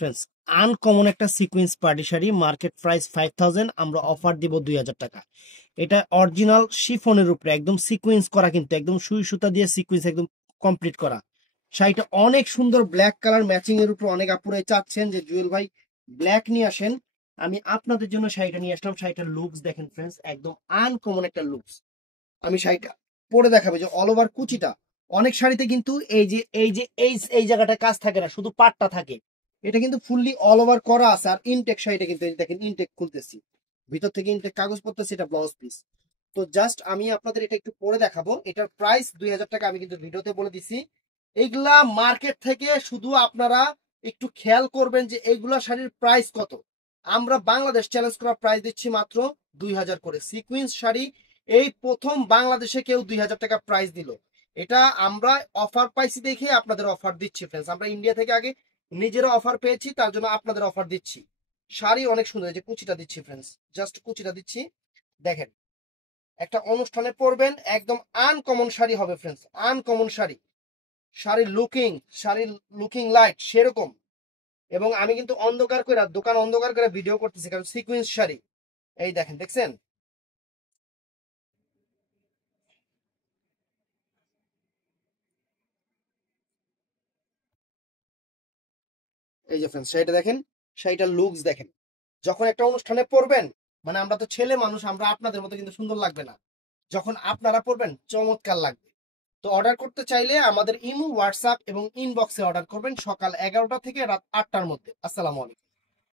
Friends, uncommon একটা sequence party sari, market price 5000, আমরা offer দিব 2000 টাকা। এটা অরিজিনাল শিফনের উপরে একদম সিকোয়েন্স করা, কিন্তু একদম সুই সুতা দিয়ে সিকোয়েন্স একদম কমপ্লিট করা। শাড়িটা অনেক সুন্দর, ব্ল্যাক কালার ম্যাচিং এর উপর অনেক আপুরাই চাচ্ছেন যে জুয়েল ভাই ব্ল্যাক নিয়ে আসেন, আমি আপনাদের জন্য শাড়িটা নিয়ে আসলাম। শাড়িটার লুকস দেখেন ফ্রেন্ডস, একদম আনকমন একটা লুকস। আমি শাড়িটা পরে দেখাবো যে অল ওভার কুচিটা। অনেক শাড়িতে কিন্তু এই জায়গাটা কাজ থাকে না, শুধু পাটটা থাকে। এটা কিন্তু ফুললি অল ওভার করা আছে। আর ইনটেক শাড়িটা কিন্তু এই দেখেন, ইনটেক খুলতেছি, ভিতর থেকে ইনটেক কাগজ পড়তেছে, এটা ব্লাউজ পিস। তো জাস্ট আমি আপনাদের এটা একটু পরে দেখাবো। এটার প্রাইস 2000 টাকা, আমি কিন্তু ভিডিওতে বলে দিছি। এইগুলা মার্কেট থেকে শুধু আপনারা একটু খেয়াল করবেন যে এইগুলা শাড়ির প্রাইস কত। আমরা বাংলাদেশ চ্যালেঞ্জ করা প্রাইস দিচ্ছি মাত্র 2000 করে। সিকুয়েন্স শাড়ি এই প্রথম বাংলাদেশে কেউ 2000 টাকা প্রাইস দিল। এটা আমরা অফার পাইছি দেখে আপনাদের অফার দিচ্ছি ফ্রেন্ডস। আমরা ইন্ডিয়া থেকে আগে নিজেরা অফার পেয়েছি, তার জন্য আপনাদের অফার দিচ্ছি। শাড়ি অনেক সুন্দর, যে কুচিটা দিচ্ছি ফ্রেন্ডস, জাস্ট কুচিটা দিচ্ছি দেখেন। একটা অনুষ্ঠানে পরবেন, একদম আনকমন শাড়ি হবে ফ্রেন্ডস, আনকমন শাড়ি। শাড়ির লুকিং লাইট সেরকম। এবং আমি কিন্তু অন্ধকার করে, দোকান অন্ধকার করে ভিডিও করতেছি, কারণ সিকুয়েন্স শাড়ি। এই দেখেন, দেখছেন? এই যে ফ্রেন্ডস, শাড়িটা দেখেন, শাড়িটার লুকস দেখেন। যখন একটা অনুষ্ঠানে পরবেন, মানে আমরা তো ছেলে মানুষ, আমরা আপনাদের মতো কিন্তু সুন্দর লাগবে না, যখন আপনারা পরবেন চমৎকার লাগবে। তো অর্ডার করতে চাইলে আমাদের ইমো, হোয়াটসঅ্যাপ এবং ইনবক্সে অর্ডার করবেন, সকাল 11টা থেকে রাত 8টার মধ্যে। আসসালামু আলাইকুম।